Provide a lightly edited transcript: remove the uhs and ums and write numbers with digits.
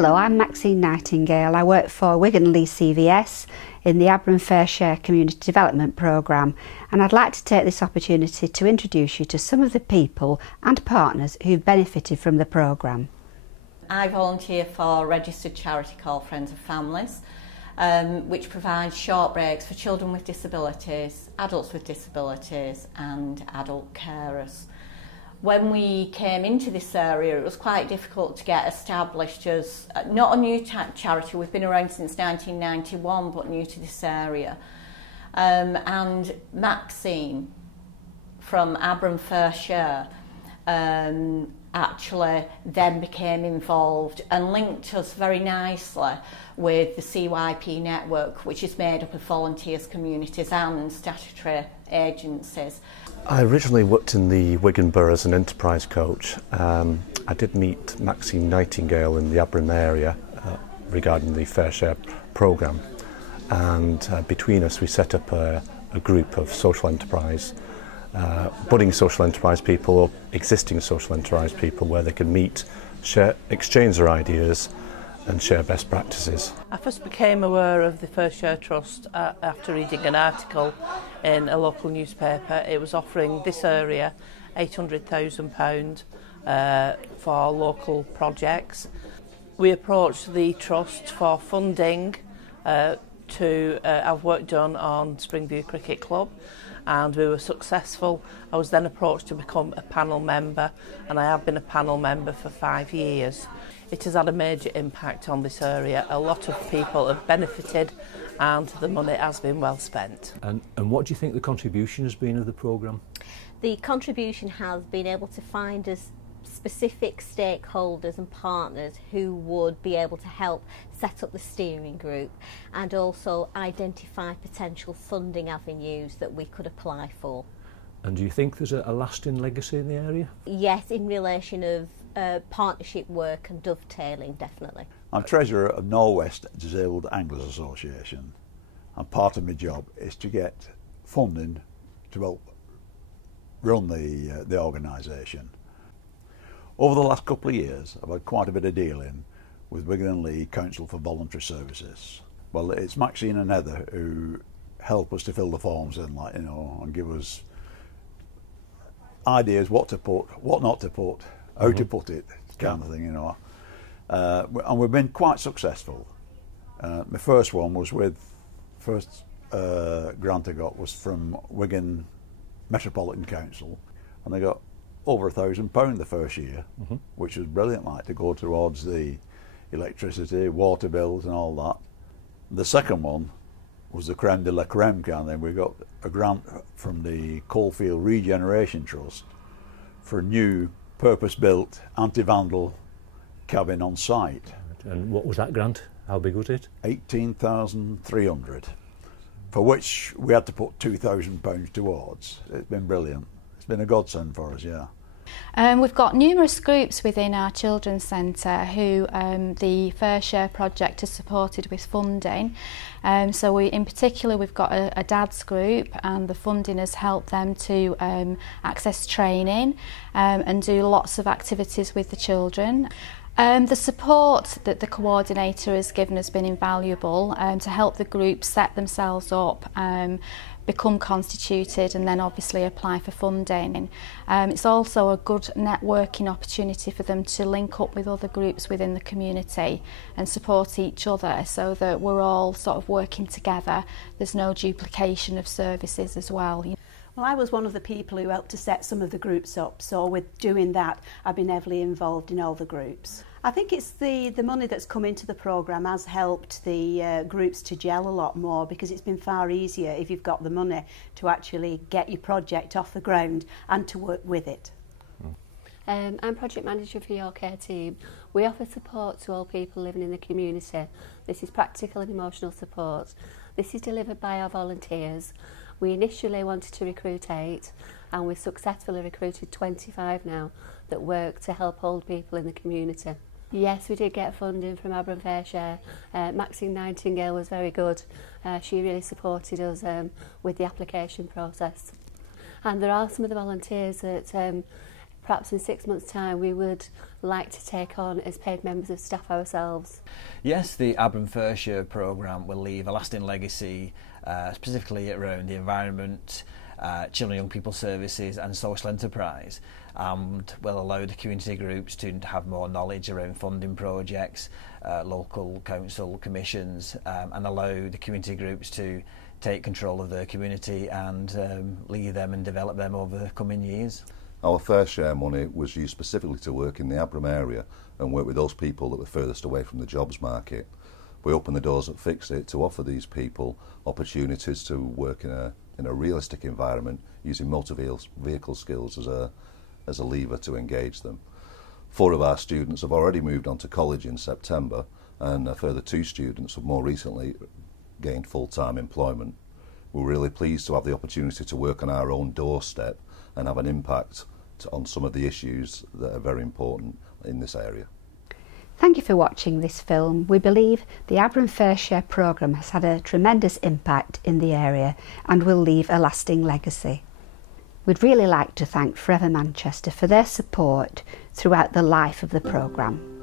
Hello, I'm Maxine Nightingale. I work for Wigan CVS in the Abram Fair Share Community Development Programme, and I'd like to take this opportunity to introduce you to some of the people and partners who've benefited from the programme. I volunteer for a registered charity called Friends of Families, which provides short breaks for children with disabilities, adults with disabilities and adult carers. When we came into this area, it was quite difficult to get established as not a new charity. We've been around since 1991, but new to this area. And Maxine from Abram Fair Share actually then became involved and linked us very nicely with the CYP network, which is made up of volunteers, communities and statutory agencies. I originally worked in the Wigan Borough as an enterprise coach. I did meet Maxine Nightingale in the Abram area regarding the Fair Share programme, and between us we set up a group of social enterprise, budding social enterprise people or existing social enterprise people where they can meet, share, exchange their ideas and share best practices. I first became aware of the Fair Share Trust after reading an article in a local newspaper. It was offering this area £800,000 for local projects. We approached the trust for funding to have work done on Springview Cricket Club, and we were successful. I was then approached to become a panel member, and I have been a panel member for 5 years. It has had a major impact on this area. A lot of people have benefited and the money has been well spent. And what do you think the contribution has been of the programme? The contribution has been able to find us specific stakeholders and partners who would be able to help set up the steering group and also identify potential funding avenues that we could apply for. And do you think there's a lasting legacy in the area? Yes, in relation of partnership work and dovetailing, definitely. I'm treasurer of Norwest Disabled Anglers Association, and part of my job is to get funding to help run the organisation. Over the last couple of years, I've had quite a bit of dealing with Wigan and Leigh Council for Voluntary Services. Well, it's Maxine and Heather who help us to fill the forms in, like, you know, and give us ideas what to put, what not to put, how to put it, kind of thing, you know. And we've been quite successful. My first one was first grant I got was from Wigan Metropolitan Council, and they got over £1,000 the first year, which was brilliant, like, to go towards the electricity, water bills and all that. The second one was the creme de la creme kind of thing. We got a grant from the Coalfield Regeneration Trust for a new purpose-built anti-vandal cabin on site. And what was that grant? How big was it? 18,300, for which we had to put £2,000 towards. It's been brilliant. It's been a godsend for us, yeah. We've got numerous groups within our children's centre who the Fair Share project has supported with funding. So in particular we've got a dads group, and the funding has helped them to access training and do lots of activities with the children. The support that the coordinator has given has been invaluable to help the group set themselves up, become constituted and then obviously apply for funding. It's also a good networking opportunity for them to link up with other groups within the community and support each other so that we're all sort of working together. There's no duplication of services as well. Well, I was one of the people who helped to set some of the groups up, so with doing that I've been heavily involved in all the groups. I think it's the money that's come into the programme has helped the groups to gel a lot more, because it's been far easier if you've got the money to actually get your project off the ground and to work with it. I'm project manager for Your Care team. We offer support to all people living in the community. This is practical and emotional support. This is delivered by our volunteers. We initially wanted to recruit 8, and we've successfully recruited 25 now that work to help old people in the community. Yes, we did get funding from Abram Fair Share. Maxine Nightingale was very good. She really supported us with the application process. And there are some of the volunteers that perhaps in 6 months' time we would like to take on as paid members of staff ourselves. Yes, the Abram first year programme will leave a lasting legacy, specifically around the environment, children and young people services and social enterprise, and will allow the community groups to have more knowledge around funding projects, local council commissions, and allow the community groups to take control of their community and lead them and develop them over the coming years. Our fair share money was used specifically to work in the Abram area and work with those people that were furthest away from the jobs market. We opened the doors at Fix It to offer these people opportunities to work in a realistic environment using motor vehicle skills as a lever to engage them. 4 of our students have already moved on to college in September, and a further 2 students have more recently gained full-time employment. We're really pleased to have the opportunity to work on our own doorstep and have an impact on some of the issues that are very important in this area. Thank you for watching this film. We believe the Abram Fair Share programme has had a tremendous impact in the area and will leave a lasting legacy. We'd really like to thank Forever Manchester for their support throughout the life of the programme.